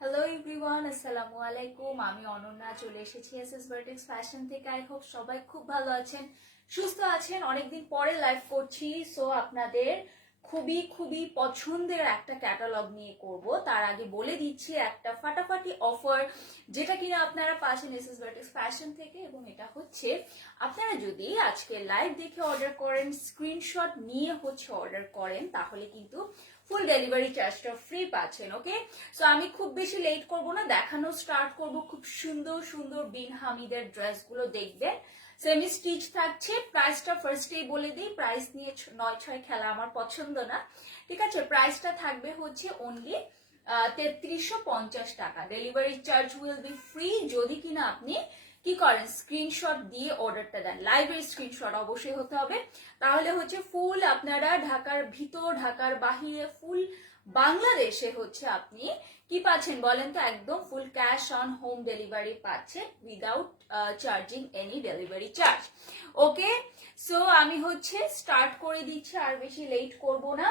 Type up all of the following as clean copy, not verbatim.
Hello everyone, আসসালামু আলাইকুম। আমি অনন্যা চলে এসেছি এসএস ভার্টেক্স ফ্যাশন থেকে। আই হোপ সবাই খুব ভালো আছেন, সুস্থ আছেন। অনেকদিন পরে লাইভ করছি, সো আপনাদের খুবই খুবই পছন্দের একটা ক্যাটালগ নিয়ে করব। তার আগে বলে দিচ্ছি একটা ফাটাফাটি অফার, যেটা কিনা আপনারা পাচ্ছেন এসএস ভার্টেক্স ফ্যাশন থেকে। এবং এটা হচ্ছে, আপনারা যদি আজকে লাইভ দেখে অর্ডার করেন, স্ক্রিনশট নিয়ে অর্ডার করেন, তাহলে কিন্তু ফুল ডেলিভারি চার্জটা ফ্রি পাচ্ছেন। ওকে, সো আমি খুব বেশি লেট করব না, দেখানো স্টার্ট করব। খুব সুন্দর সুন্দর বিন হামিদের ড্রেসগুলো দেখবেন, সেমি স্টিচ থাকছে। প্রাইসটা ফার্স্টেই বলে দিই, প্রাইস নিয়ে 9-6 খেলা আমার পছন্দ না, ঠিক আছে। প্রাইসটা থাকবে হচ্ছে অনলি 3350 টাকা। Delivery charge will be free যদি কিনা আপনি কি করেন, স্ক্রিনশট দিয়ে অর্ডারটা দেন। লাইভের স্ক্রিনশট অবশ্যই হতে হবে, তাহলে হচ্ছে ফুল আপনারা ঢাকার ভিতর, ঢাকার বাহিরে, ফুল বাংলাদেশে আপনি কি পাচ্ছেন বলেন তো, একদম full cash on home delivery পাচ্ছেন without charging any delivery charge. Okay, so আমি স্টার্ট করে দিচ্ছি, আর বেশি লেট করব না।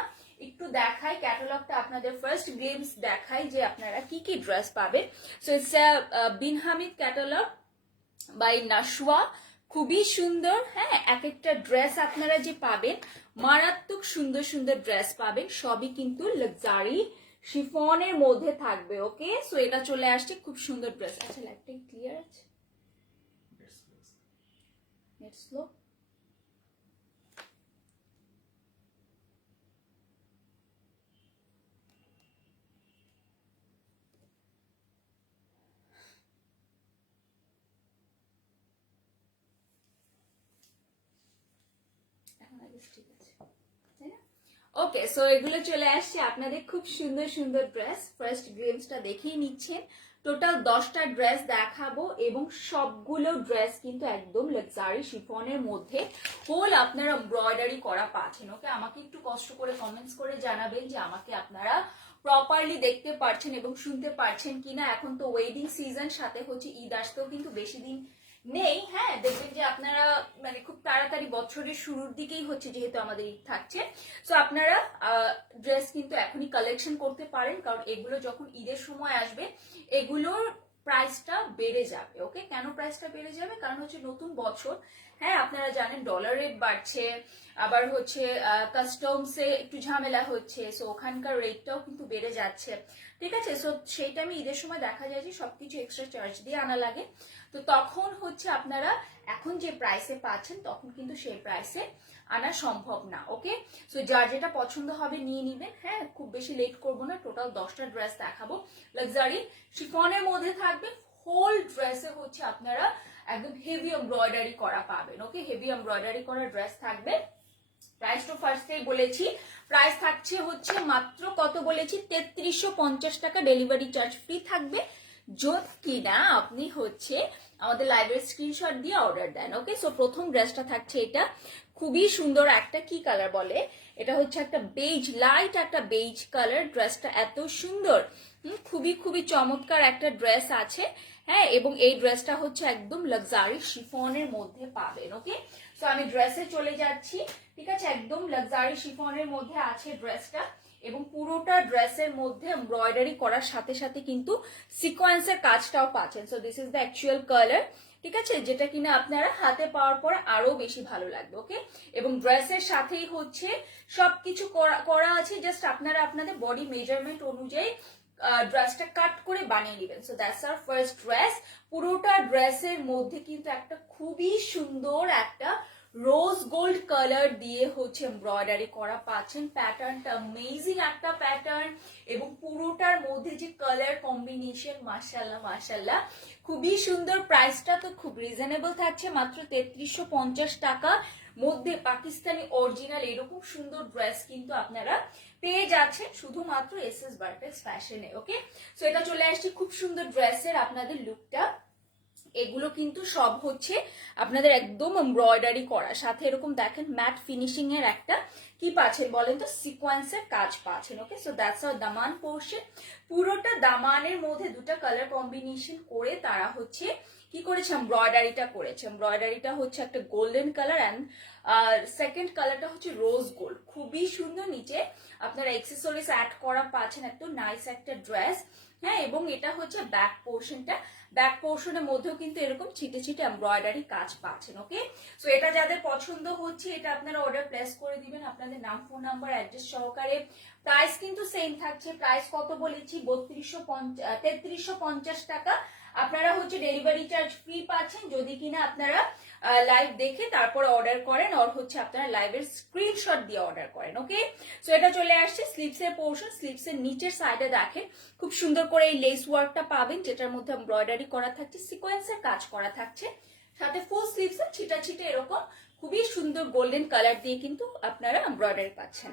একটু দেখাই ক্যাটালগটা, আপনাদের ফার্স্ট গ্লিমস দেখাই যে আপনারা কি কি ড্রেস পাবেন। So it's Bin Hamid catalogue by Nashwa. খুবই সুন্দর, হ্যাঁ। এক একটা ড্রেস আপনারা যে পাবেন, মারাত্মক সুন্দর সুন্দর ড্রেস পাবেন, সবই কিন্তু লাক্সারি শিফনের মধ্যে থাকবে। ওকে, সো এটা চলে আসছে, খুব সুন্দর ড্রেস। আচ্ছা, লাইটটা ক্লিয়ার আছে? Net slow. ওকে, সো এগুলো চলে আসছে আপনাদের খুব সুন্দর সুন্দর ড্রেস। ফার্স্ট গ্লিমসটা দেখিয়ে নিচ্ছেন। টোটাল 10টা ড্রেস দেখাবো, এবং সবগুলো ড্রেস কিন্তু একদম লাক্সারি শিফনের মধ্যে হোল আপনারা এমব্রয়ডারি করা পাচ্ছেন। ওকে, আমাকে একটু কষ্ট করে কমেন্টস করে জানাবেন যে আমাকে আপনারা প্রপারলি দেখতে পারছেন এবং শুনতে পারছেন কিনা। এখন তো ওয়েডিং সিজন, সাথে ঈদ আসতেও কিন্তু বেশি দিন নেই। হ্যাঁ, দেখবেন যে আপনারা মানে খুব তাড়াতাড়ি বছরের শুরুর দিকেই যেহেতু আমাদের ঈদ থাকছে, সো আপনারা ড্রেস কিন্তু এখনই কালেকশন করতে পারেন, কারণ এগুলো যখন ঈদের সময় আসবে এগুলোর প্রাইসটা বেড়ে যাবে। ওকে, কেন প্রাইসটা বেড়ে যাবে? কারণ নতুন বছর, হ্যাঁ, আপনারা জানেন ডলার রেট বাড়ছে, আবার কাস্টমসে একটু ঝামেলা হচ্ছে, সো ওখানকার রেটটাও কিন্তু বেড়ে যাচ্ছে, ঠিক আছে। সো সেই টাইমে ঈদের সময় দেখা যায় যে সবকিছু এক্সট্রা চার্জ দিয়ে আনা লাগে, তো তখন আপনারা এখন যে প্রাইসে পাচ্ছেন তখন কিন্তু সেই প্রাইসে আনা সম্ভব না। ওকে, সো যার যেটা পছন্দ হবে নিয়ে নিবেন। হ্যাঁ, খুব বেশি লেট করবো না, টোটাল 10টা ড্রেস দেখাবো। লাক্সারি শিফনের মধ্যে থাকবে, হোল ড্রেসে আপনারা একদম হেভি এমব্রয়ডারি করা পাবেন। ওকে, হেভি এমব্রয়ডারি করা ড্রেস থাকবে। প্রাইস তো ফার্স্টেই বলেছি, প্রাইস থাকছে মাত্র কত বলেছি, 3350 টাকা। ডেলিভারি চার্জ ফ্রি থাকবে যদি কিনা আপনি আমাদের লাইভের স্ক্রিনশট দিয়ে অর্ডার দেন। ওকে, সো প্রথম ড্রেসটা থাকছে এটা, খুবই সুন্দর একটা কি কালার বলে, এটা একটা বেজ, লাইট একটা বেজ কালার। ড্রেসটা এত সুন্দর, খুবই খুবই চমৎকার একটা ড্রেস আছে। হ্যাঁ, এবং এই ড্রেসটা একদম লাক্সারি শিফনের মধ্যে পাবেন। ওকে, সো আমি ড্রেসে চলে যাচ্ছি, ঠিক আছে। একদম লাক্সারি শিফনের মধ্যে আছে ড্রেসটা, এবং পুরোটা ড্রেসের মধ্যে এমব্রয়ডারি করার সাথে সাথে কিন্তু সিকোয়েন্সের কাজটাও পাচ্ছেন। So this is the actual colour, ঠিক আছে, যেটা কিনা আপনারা হাতে পাওয়ার পর আরো বেশি ভালো লাগবে। ওকে, এবং ড্রেসের সাথেই সবকিছু করা আছে, জাস্ট আপনারা আপনাদের বডি মেজারমেন্ট অনুযায়ী ড্রেসটা কাট করে বানিয়ে নেবেন। So that's our first dress. পুরোটা ড্রেসের মধ্যে কিন্তু একটা খুবই সুন্দর একটা রোজ গোল্ড কালার দিয়ে এমব্রয়ডারি করা পাচ্ছেন। প্যাটার্নটা অ্যামেজিং একটা প্যাটার্ন, এবং পুরোটার মধ্যে যে কালার কম্বিনেশন, মাশাআল্লাহ মাশাআল্লাহ, খুবই সুন্দর। প্রাইসটা তো খুব রিজনেবল থাকছে, মাত্র 3350 টাকা মধ্যে পাকিস্তানি অরিজিনাল এরকম সুন্দর ড্রেস কিন্তু আপনারা পেয়ে যাচ্ছেন শুধুমাত্র এসএস ভার্টেক্স ফ্যাশনে। ওকে, সো এটা চলে আসছে খুব সুন্দর ড্রেসের আপনাদের লুকটা। এগুলো কিন্তু সব আপনাদের একদম এমব্রয়ডারি করা, সাথে এরকম দেখেন ম্যাট ফিনিশিং এর একটা কি পাচ্ছেন বলেন তো, সিকোয়েন্সের কাজ পাচ্ছেন। ওকে, so that's hour Daman portion. পুরোটা দামানের মধ্যে দুটো কালার কম্বিনেশন করে তারা হচ্ছে কি করেছে, এমব্রয়ডারিটা করেছে। এমব্রয়ডারিটা হচ্ছে একটা গোল্ডেন কালার অ্যান্ড সেকেন্ড কালারটা হচ্ছে রোজ গোল্ড, খুবই সুন্দর। নিচে আপনারা এক্সেসরিজ অ্যাড করা পাচ্ছেন, এত নাইস একটা ড্রেস। হ্যাঁ, এবং এটা হচ্ছে ব্যাক পোর্শনটা, ব্যাক পোর্শনের মধ্যেও কিন্তু এরকম ছিটে ছিটে এমব্রয়ডারি কাজ পাচ্ছেন। ওকে, সো এটা যাদের পছন্দ হচ্ছে এটা আপনারা অর্ডার প্লেস করে দিবেন আপনাদের নাম, ফোন নাম্বার, অ্যাড্রেস সহকারে। প্রাইস কিন্তু সেম থাকছে। প্রাইস কত বলেছি, 3350 টাকা। আপনারা হচ্ছে ডেলিভারি চার্জ ফ্রি পাচ্ছেন যদি কিনা আপনারা লাইভ দেখে তারপর অর্ডার করেন, আর হচ্ছে আপনারা লাইভের স্ক্রিনশট দিয়ে অর্ডার করেন। ওকে, সো এটা চলে আসছে স্লিভসের পোর্শন। স্লিভসের নিচের সাইডে দেখেন খুব সুন্দর করে এই লেস ওয়ার্কটা পাবেন, যেটার মধ্যে এমব্রয়ডারি করা থাকছে, সিকোয়েন্সের কাজ করা থাকছে, সাথে ফুল স্লিভসে ছিটা ছিটে এরকম খুবই সুন্দর গোল্ডেন কালার দিয়ে কিন্তু আপনারা এমব্রয়ডারি পাচ্ছেন।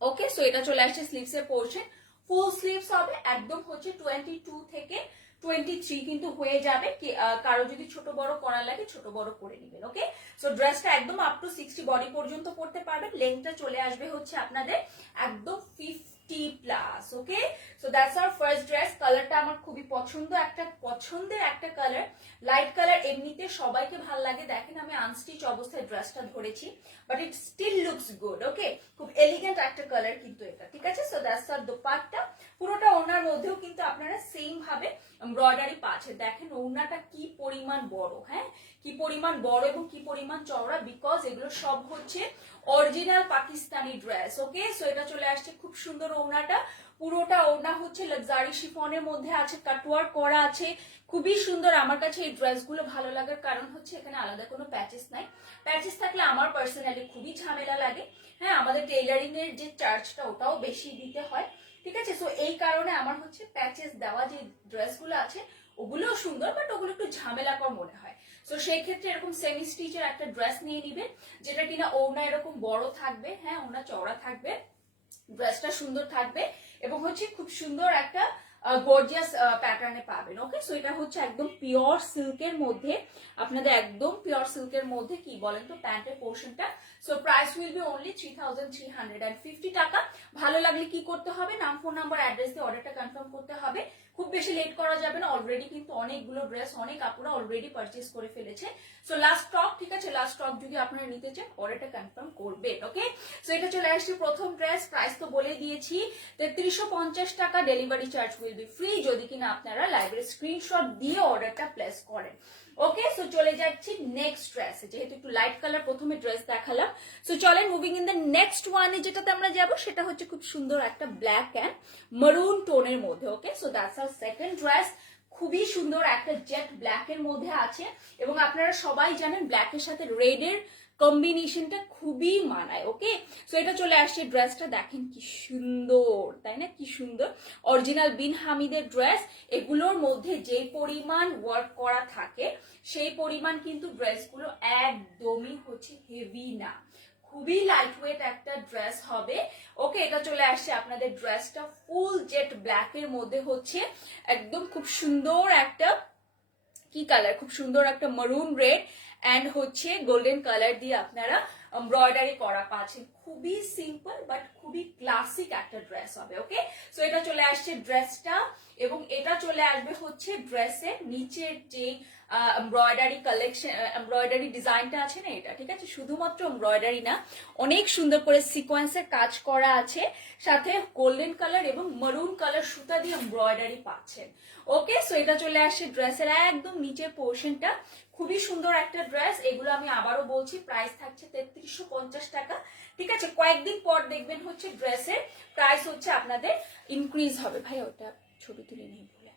ওকে, সো এটা চলে আসছে স্লিভসের পোর্শন। ফুল স্লিভস হবে একদম হচ্ছে 22 থেকে 23 কিন্তু হয়ে যাবে। কারো যদি ছোট বড় করা লাগে ছোট বড় করে নেবেন। ওকে, সো ড্রেসটা একদম আপ টু 60 বডি পর্যন্ত পড়তে পারবেন। লেন্থটা চলে আসবে হচ্ছে আপনাদের একদম 50 plus. Okay, so that's our first dress. কালারটা আমার খুবই পছন্দের একটা কালার, লাইট কালার। এমনিতে সবাইকে ভালো লাগে। দেখেন আমি আনস্টিচ অবস্থায় ড্রেসটা ধরেছি, but it still looks good. Okay, খুব এলিগেন্ট একটা কালার কিন্তু এটা, ঠিক আছে। So that's our dupatta. পুরোটা ওনার মধ্যেও কিন্তু আপনারা সেম ভাবে এমব্রয়ডারি পাচ্ছেন। দেখেন ওড়নাটা কি পরিমাণ বড়, হ্যাঁ কি পরিমাণ বড় এবং কি পরিমাণ চওড়া, বিকজ এগুলো সব হচ্ছে অরিজিনাল পাকিস্তানি ড্রেস। ওকে, সো এটা চলে আসছে খুব সুন্দর ওড়নাটা। পুরোটা ওড়না হচ্ছে লাক্সারি শিফনের মধ্যে আছে, কাটওয়ার্ক করা আছে, খুবই সুন্দর। আমার কাছে এই ড্রেসগুলো ভালো লাগার কারণ হচ্ছে এখানে আলাদা কোনো প্যাচেস নাই। প্যাচেস থাকলে আমার পার্সোনালি খুবই ঝামেলা লাগে। হ্যাঁ, আমাদের টেইলারিং এর যে চার্জটা ওটাও বেশি দিতে হয়, ঠিক আছে। সো এই কারণে আমার হচ্ছে প্যাচেস দেওয়া যে ড্রেসগুলো আছে ওগুলোও সুন্দর, বাট ওগুলো একটু ঝামেলাকর মনে হয়। সো সেই ক্ষেত্রে এরকম সেমি স্টিচের একটা ড্রেস নিয়ে নিবেন, যেটা কিনা ওড়না এরকম বড় থাকবে, হ্যাঁ ওড়না চওড়া থাকবে, ড্রেসটা সুন্দর থাকবে এবং হচ্ছে খুব সুন্দর একটা গর্জিয়াস প্যাটার্নে পাবেন। ওকে, সো এটা হচ্ছে একদম পিওর সিল্কের মধ্যে, আপনাদের একদম পিওর সিল্কের মধ্যে কি বলেন তো প্যান্টের পোর্শনটা। So price will be only 3350 টাকা। ভালো লাগলে কি করতে হবে, নাম, ফোন নাম্বার, অ্যাড্রেস দিয়ে অর্ডারটা কনফার্ম করতে হবে। খুব বেশি লেট করা যাবে না, অলরেডি কিন্তু অনেকগুলো ড্রেস অনেক আপুরা অলরেডি পারচেজ করে ফেলেছে। সো লাস্ট স্টক, ঠিক আছে, লাস্ট স্টক যদি আপনারা নিতে চান অর্ডারটা কনফার্ম করবেন। ওকে, সো এটা চলে আসছে প্রথম ড্রেস। প্রাইস তো বলে দিয়েছি 3350 টাকা। Delivery charge will be free যদি কিনা আপনারা লাইভের স্ক্রিনশট দিয়ে অর্ডারটা প্লেস করেন। ওকে, সো চলে যাচ্ছি নেক্সট ড্রেসে, যেহেতু একটু লাইট কালার প্রথমে ড্রেস দেখালাম। সো চলেন মুভিং ইন দ্য নেক্সট ওয়ানে, যেটাতে আমরা যাব সেটা হচ্ছে খুব সুন্দর একটা ব্ল্যাক অ্যান্ড মারুন টোনের মধ্যে। Okay, so that's our second dress. খুবই সুন্দর একটা জেট ব্ল্যাক এর মধ্যে আছে এবং আপনারা সবাই জানেন ব্ল্যাকের সাথে রেড এর কম্বিনেশনটা খুবই মানায়। ওকে, সো এটা চলে আসছে ড্রেসটা, দেখেন কি সুন্দর, তাই না, কি সুন্দর অরিজিনাল বিন হামিদের ড্রেস। এগুলোর মধ্যে যে পরিমাণ ওয়ার্ক করা থাকে সেই পরিমাণ কিন্তু ড্রেসগুলো একদমই হচ্ছে হেভি না, খুবই লাইট ওয়েট একটা ড্রেস হবে। ওকে, এটা চলে আসছে আপনাদের ড্রেসটা ফুল জেট ব্ল্যাক এর মধ্যে হচ্ছে একদম খুব সুন্দর একটা কি কালার, খুব সুন্দর একটা মারুন রেড অ্যান্ড হচ্ছে গোল্ডেন কালার দিয়ে আপনারা এমব্রয়ডারি করা পাচ্ছেন। খুবই সিম্পল বাট খুবই ক্লাসিক একটা ড্রেস হবে। ওকে, সো এটা চলে আসছে ড্রেসটা এবং এটা চলে আসবে হচ্ছে ড্রেসের নিচের যে এমব্রয়ডারি কালেকশন, এমব্রয়ডারি ডিজাইনটা আছে না এটা, ঠিক আছে, শুধুমাত্র এমব্রয়ডারি না, অনেক সুন্দর করে সিকোয়েন্সের কাজ করা আছে, সাথে গোল্ডেন কালার এবং মারুন কালার সুতা দিয়ে এমব্রয়ডারি পাচ্ছেন। ওকে, সো এটা চলে আসছে ড্রেসের একদম নিচের পোর্শনটা। খুবই সুন্দর একটা ড্রেস। এগুলো আমি আবারও বলছি প্রাইস থাকছে 3350 টাকা, ঠিক আছে। কয়েকদিন পর দেখবেন হচ্ছে ড্রেসের প্রাইস হচ্ছে আপনাদের ইনক্রিজ হবে। ভাই ওটা ছবি তুলে নিয়ে ভুলে।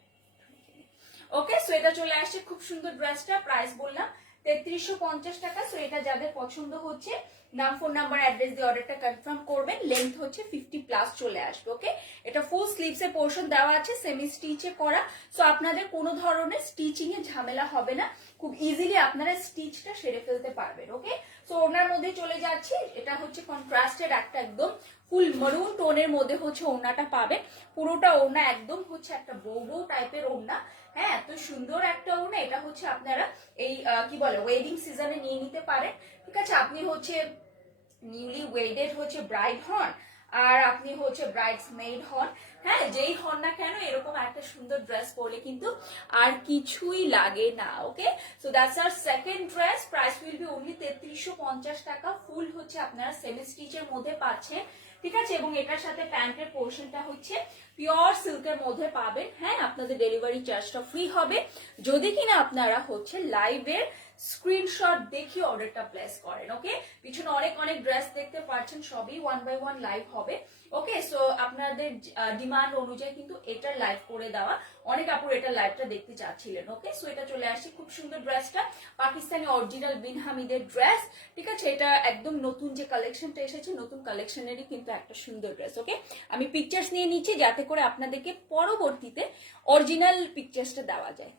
ওকে, সো এটা চলে আসছে খুব সুন্দর ড্রেসটা, প্রাইস বললাম 3350 টাকা। সো এটা যাদের পছন্দ হচ্ছে নাম, ফোন নাম্বার, অ্যাড্রেস দিয়ে অর্ডারটা কনফার্ম করবেন। লেন্থ হচ্ছে 50 প্লাস চলে আসবে। ওকে, এটা ফুল স্লিভস এর পোর্শন দেওয়া আছে, সেমি স্টিচে করা। সো আপনাদের কোনো ধরনের স্টিচিং এ ঝামেলা হবে না, খুব ইজিলি আপনারা স্টিচটা সেরে ফেলতে পারবেন। ওকে, সো ওনার মধ্যে চলে যাচ্ছি, এটা হচ্ছে কন্ট্রাস্টেড একটা একদম ফুল মারুন টোনের মধ্যে হচ্ছে ওড়নাটা পাবেন। পুরোটা ওড়না একদম হচ্ছে একটা বউ টাইপের ওড়না, হ্যাঁ এত সুন্দর একটা ওড়না। এটা হচ্ছে আপনারা এই কি বলে ওয়েডিং সিজনে নিয়ে নিতে পারেন, ঠিক আছে। আপনি হচ্ছে নিউলি ওয়েডেড হচ্ছে ব্রাইড হন আর আপনি হচ্ছে ব্রাইডস মেড হন, হ্যাঁ যেই হন না কেন এরকম একটা সুন্দর ড্রেস পরলে কিন্তু আর কিছুই লাগে না। Okay, so that's our second dress. Price will be only 3350 টাকা। ফুল হচ্ছে আপনারা সেমি স্টিচের মধ্যে পাচ্ছেন, ঠিক আছে, এবং এটার সাথে প্যান্টের পোর্শনটা হচ্ছে পিওর সিল্কের মধ্যে পাবেন। হ্যাঁ, আপনাদের ডেলিভারি চার্জটা ফ্রি হবে যদি কিনা আপনারা হচ্ছে লাইভের স্ক্রিনশট দেখে অর্ডারটা প্লেস করেন। ওকে, পিছনে অনেক অনেক ড্রেস দেখতে পাচ্ছেন, সবই 1 বাই 1 লাইভ হবে। ওকে, সো আপনাদের ডিমান্ড অনুযায়ী কিন্তু এটার লাইভ করে দেওয়া, অনেক আপুর এটা লাইভটা দেখতে চাচ্ছিলেন। ওকে, সো এটা চলে আসছে খুব সুন্দর ড্রেসটা, পাকিস্তানি অরিজিনাল বিন হামিদের ড্রেস, ঠিক আছে। এটা একদম নতুন যে কালেকশনটা এসেছে, নতুন কালেকশনেরই কিন্তু একটা সুন্দর ড্রেস। ওকে, আমি পিকচার্স নিয়ে নিচ্ছি যাতে করে আপনাদেরকে পরবর্তীতে অরিজিনাল পিকচার্সটা দেওয়া যায়।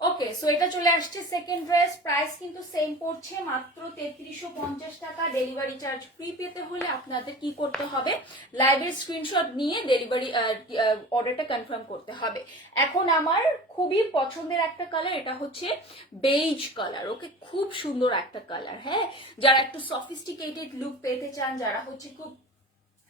ওকে, সো এটা চলে আসছে সেকেন্ড ড্রেস। প্রাইস কিন্তু সেম পড়ছে, মাত্র 3350 টাকা। ডেলিভারি চার্জ ফ্রি পেতে হলে আপনাদের কি করতে হবে, লাইভের স্ক্রিনশট নিয়ে ডেলিভারি অর্ডারটা কনফার্ম করতে হবে। এখন আমার খুবই পছন্দের একটা কালার, এটা হচ্ছে বেইজ কালার। ওকে, খুব সুন্দর একটা কালার। হ্যাঁ, যারা একটু সফিস্টিকেটেড লুক পেতে চান, যারা হচ্ছে খুব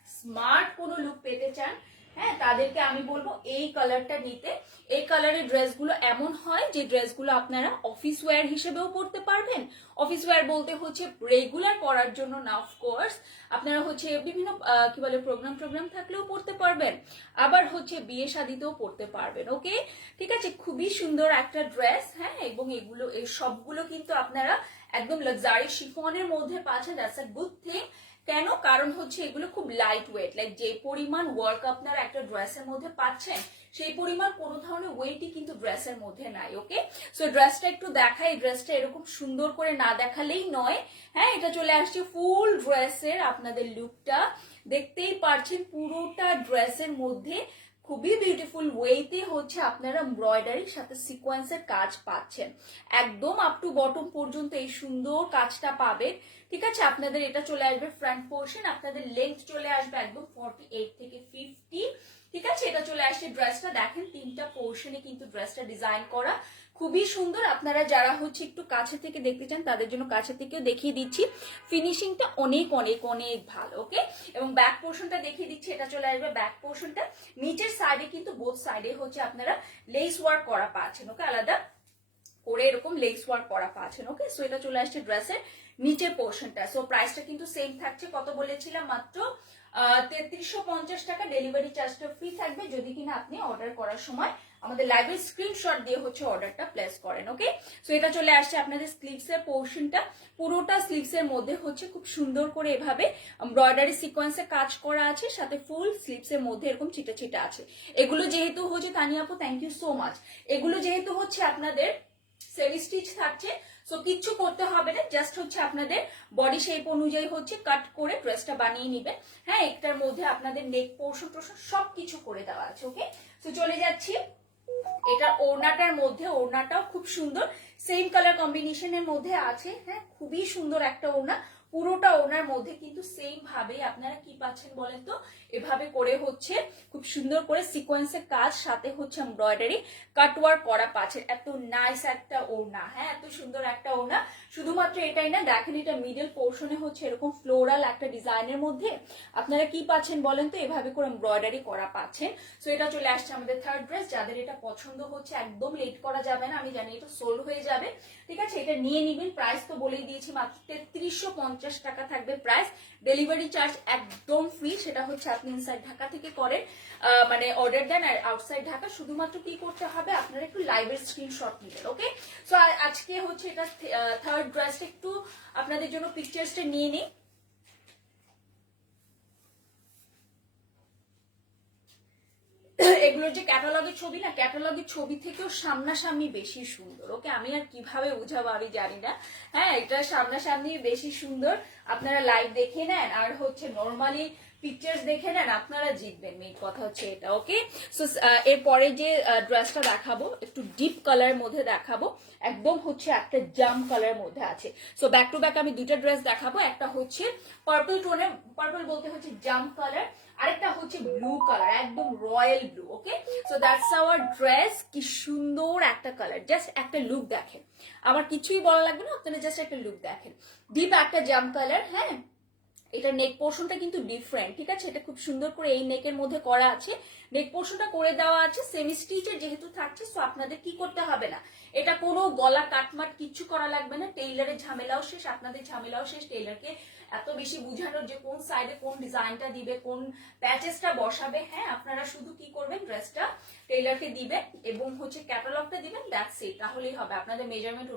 স্মার্ট কোনো লুক পেতে চান, হ্যাঁ তাদেরকে আমি বলবো এই কালারটা নিতে। এই কালারের ড্রেসগুলো এমন হয় যে ড্রেসগুলো আপনারা অফিস ওয়্যার হিসেবেও পরতে পারবেন। অফিস ওয়্যার বলতে হচ্ছে রেগুলার পরার জন্য না, অফকোর্স আপনারা হচ্ছে বিভিন্ন কি বলে প্রোগ্রাম থাকলেও পরতে পারবেন, আবার হচ্ছে বিয়ে শাদিতেও পরতে পারবেন। ওকে, ঠিক আছে, খুবই সুন্দর একটা ড্রেস। হ্যাঁ, এবং এগুলো এই সবগুলো কিন্তু আপনারা একদম লাক্সারি শিফনের মধ্যে পাচ্ছেন। That's a good thing. কেন, কারণ হচ্ছে এগুলো খুব লাইট ওয়েট, লাইক যে পরিমাণ ওয়ার্ক আপনারা একটা ড্রেসের মধ্যে পাচ্ছেন সেই পরিমাণ কোনো ধরনের ওয়েটই কিন্তু ড্রেসের মধ্যে নাই। ওকে, সো ড্রেসটা একটু দেখাই। ড্রেসটা এরকম সুন্দর করে না দেখালেই নয়। হ্যাঁ, এটা চলে আসছে ফুল ড্রেসের আপনাদের লুকটা দেখতেই পারছেন, পুরোটা ড্রেসের মধ্যে খুবই বিউটিফুল ওয়েতে হচ্ছে আপনারা এমব্রয়ডারির সাথে সিকোয়েন্সের কাজ পাচ্ছেন, একদম আপ টু বটম পর্যন্ত এই সুন্দর কাজটা পাবেন। ঠিক আছে, আপনাদের এটা চলে আসবে ফ্রন্ট পোর্শন, আপনাদের লেন্থ চলে আসবে একদম 48 থেকে 50। ঠিক আছে, এটা চলে আসছে ড্রেসটা দেখেন, তিনটা পোর্শনে কিন্তু ড্রেসটা ডিজাইন করা, খুবই সুন্দর। আপনারা যারা হচ্ছে একটু কাছে থেকে দেখতে চান তাদের জন্য কাছে থেকেও দেখিয়ে দিচ্ছি, ফিনিশিংটা অনেক অনেক অনেক ভালো। ওকে, এবং ব্যাক পোর্শনটা দেখিয়ে দিচ্ছি, এটা চলে আসবে ব্যাক পোর্শনটা। নিচের সাইডে কিন্তু বোথ সাইডে হচ্ছে আপনারা লেস ওয়ার্ক করা পাচ্ছেন। ওকে, আলাদা করে এরকম লেস ওয়ার্ক করা পাচ্ছেন। ওকে, সো এটা চলে আসছে ড্রেসের নিচের পোর্শনটা। সো প্রাইসটা কিন্তু সেম থাকছে, কত বলেছিলাম, মাত্র 3350 টাকা। ডেলিভারি চার্জটা ফ্রি থাকবে যদি কিনা আপনি অর্ডার করার সময় আমাদের লাইভের স্ক্রিনশট দিয়ে হচ্ছে অর্ডারটা প্লেস করেন। ওকে, সো এটা চলে আসছে আপনাদের স্লিভস এর পোর্শনটা, পুরোটা স্লিভস এর মধ্যে হচ্ছে খুব সুন্দর করে এভাবে এমব্রয়ডারি সিকোয়েন্সে কাজ করা আছে, সাথে ফুল স্লিভস এর মধ্যে এরকম ছিটা ছিটা আছে। এগুলো যেহেতু হচ্ছে, তানিয়া আপু থ্যাংক ইউ সো মাচ, এগুলো যেহেতু হচ্ছে আপনাদের সেমি স্টিচ থাকছে, সো কিচ্ছু করতে হবে না, জাস্ট হচ্ছে আপনাদের বডি শেপ অনুযায়ী হচ্ছে কাট করে ড্রেসটা বানিয়ে নেবেন। হ্যাঁ, একটার মধ্যে আপনাদের নেক পোর্শন টোর্শন সবকিছু করে দেওয়া আছে। ওকে, সো চলে যাচ্ছি এটা ওড়নাটার মধ্যে। ওড়নাটাও খুব সুন্দর, সেম কালার কম্বিনেশনের মধ্যে আছে। হ্যাঁ, খুবই সুন্দর একটা ওড়না, পুরোটা ওড়নার মধ্যে কিন্তু সেম ভাবে আপনারা কি পাচ্ছেন বলেন তো, এভাবে করে হচ্ছে খুব সুন্দর করে সিকোয়েন্সের কাজ, সাথে হচ্ছে এমব্রয়ডারি কাটওয়ার্ক করা পাচ্ছেন। এত নাইস একটা ওড়না, হ্যাঁ এত সুন্দর একটা ওড়না। শুধুমাত্র এটাই না, দেখেন এটা মিডল পোর্শনে হচ্ছে এরকম ফ্লোরাল একটা ডিজাইনের মধ্যে আপনারা কি পাচ্ছেন বলেন তো, এভাবে করে এমব্রয়ডারি করা পাচ্ছেন। সো এটা চলে আসছে আমাদের থার্ড ড্রেস। যাদের এটা পছন্দ হচ্ছে একদম লেট করা যাবে না, আমি জানি এটা সোল্ড হয়ে যাবে। ঠিক আছে, এটা নিয়ে নিবেন। প্রাইস তো বলেই দিয়েছি, মাত্র 3350 টাকা থাকবে প্রাইস। ডেলিভারি চার্জ একদম ফ্রি, সেটা হচ্ছে আপনি ইনসাইড ঢাকা থেকে করেন, মানে অর্ডার দেন, আর আউটসাইড ঢাকা শুধুমাত্র কি করতে হবে, আপনারা একটু লাইভের স্ক্রিনশট নেবেন। ওকে, সো আজকে হচ্ছে এটা থার্ড ড্রেসটা একটু আপনাদের জন্য পিকচার্সটা নিয়ে নিই। এগুলোর যে ক্যাটালগের ছবি না, ক্যাটালগের ছবি থেকেও সামনাসামনি বেশি সুন্দর। ওকে, আমি আর কিভাবে বুঝাবো আমি জানি না। হ্যাঁ, এটা সামনাসামনি বেশি সুন্দর, আপনারা লাইভ দেখে নেন। আর হচ্ছে নর্মালি পিকচার্স দেখে নেন, আপনারা জিতবেন, মেইন কথা হচ্ছে এটা। ওকে, সো এরপরে যে ড্রেসটা দেখাবো একটু ডিপ কালারের মধ্যে দেখাবো, একদম হচ্ছে একটা জাম কালারের মধ্যে আছে। সো ব্যাক টু ব্যাক আমি দুইটা ড্রেস দেখাবো, একটা হচ্ছে পার্পল টোনের, পার্পল বলতে হচ্ছে জাম কালার, আরেকটা হচ্ছে ব্লু কালার, একদম royal blue. Okay, so that's hour dress. কি সুন্দর একটা কালার, জাস্ট একটা লুক দেখেন, আমার কিছুই বলা লাগবে না, আপনারা জাস্ট একটা লুক দেখেন। ডিপ একটা জাম কালার, হ্যাঁ এটা নেক পোর্শনটা কিন্তু ডিফারেন্ট, ঠিক আছে, এটা খুব সুন্দর করে এই নেকের মধ্যে করা আছে, নেক পোর্শনটা করে দেওয়া আছে সেমি স্টিচের যেহেতু থাকছে, সো আপনাদের কি করতে হবে না, এটা কোনো গলা কাটমাট কিচ্ছু করা লাগবে না, টেইলারের ঝামেলাও শেষ, আপনাদের ঝামেলাও শেষ, টেইলারকে এত বেশি বুঝানোর যে কোন সাইডে কোন ডিজাইনটা দিবে, কোন প্যাচেসটা বসাবে। হ্যাঁ, আপনারা শুধু কি করবেন, ড্রেসটা টেইলারকে দিবেন এবং হচ্ছে ক্যাটালগটা দিবেন, দ্যাটস ইট, তাহলেই হবে, আপনাদের মেজারমেন্ট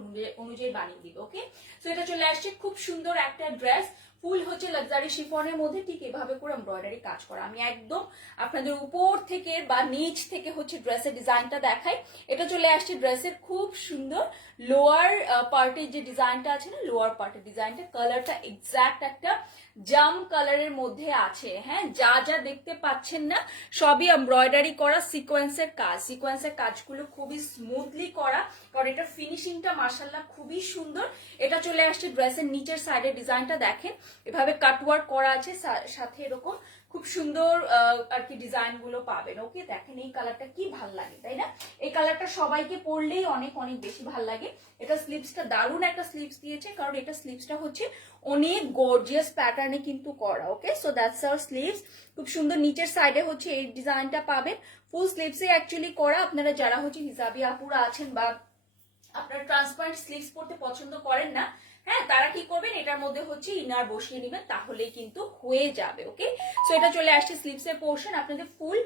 অনুযায়ী বানিয়ে দিবে। ওকে, সো এটা চলে আসছে খুব সুন্দর একটা ড্রেস, ফুল হচ্ছে লাক্সারি শিফনের মধ্যে ঠিক এভাবে করে এমব্রয়ডারি কাজ করা। আমি একদম আপনাদের উপর থেকে বা নিচ থেকে হচ্ছে ড্রেসের ডিজাইনটা দেখাই। এটা চলে আসছে ড্রেসের খুব সুন্দর লোয়ার পার্টের যে ডিজাইনটা আছে না, লোয়ার পার্টের ডিজাইনটা, কালারটা এক্সাক্ট একটা জাম কালারের মধ্যে আছে। হ্যাঁ, যা যা দেখতে পাচ্ছেন না সবই এমব্রয়ডারি করা, সিকোয়েন্সের কাজ, সিকোয়েন্সের কাজগুলো খুবই স্মুথলি করা, কারণ এটা ফিনিশিংটা মাশাআল্লাহ খুবই সুন্দর। এটা চলে আসছে ড্রেসের নিচের সাইডের ডিজাইনটা দেখেন, এভাবে কাটওয়ার্ক করা আছে, সাথে এরকম খুব সুন্দর আর কি ডিজাইন গুলো পাবেন। ওকে, দেখেন এই কালারটা কি ভাল লাগে, তাই না? এই কালারটা সবাইকে পরলেই অনেক অনেক বেশি ভাল লাগে। এটা স্লিভসটা দারুণ একটা স্লিভস দিয়েছে, কারণ এটা স্লিভসটা হচ্ছে অনেক গর্জিয়াস প্যাটার্নে কিন্তু করা। ওকে, সো দ্যাটস আওয়ার স্লিভস, খুব সুন্দর নিচের সাইডে হচ্ছে এই ডিজাইনটা পাবেন, ফুল স্লিভসে অ্যাকচুয়ালি করা। আপনারা যারা হচ্ছে হিজাবি আপুরা আছেন বা আপনারা ট্রান্সপারেন্ট স্লিভস পরতে পছন্দ করেন না, হ্যাঁ তারা কি করবেন, এটার মধ্যে হচ্ছে ইনার বসিয়ে নেবেন, তাহলেই কিন্তু হয়ে যাবে। ওকে, সো এটা চলে আসছে স্লিভসের পোর্শন, আপনাদের ফুল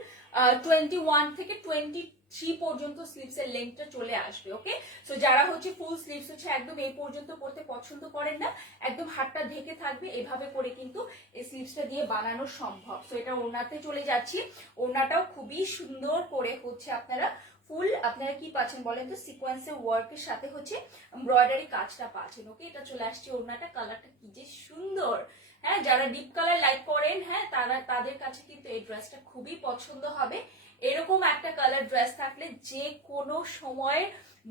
21 থেকে 23 পর্যন্ত স্লিভসের লেন্থটা চলে আসবে। ওকে, সো যারা হচ্ছে ফুল স্লিভস হচ্ছে একদম এই পর্যন্ত পরতে পছন্দ করেন না, একদম হাতটা ঢেকে থাকবে, এভাবে করে কিন্তু এই স্লিভসটা দিয়ে বানানো সম্ভব। সো এটা ওড়নাতে চলে যাচ্ছি, ওড়নাটাও খুবই সুন্দর করে হচ্ছে আপনারা ফুল, আপনারা কি পাচ্ছেন বলেন তো, সিকোয়েন্সের ওয়ার্কের সাথে হচ্ছে এমব্রয়ডারি কাজটা পাচ্ছেন। ওকে, এটা চলে আসছে ওড়নাটা, কালারটা কি যে সুন্দর। হ্যাঁ, যারা ডিপ কালার লাইক করেন, হ্যাঁ তাদের কাছে কিন্তু এই ড্রেসটা খুবই পছন্দ হবে। এরকম একটা কালার ড্রেস থাকলে যে কোনো সময়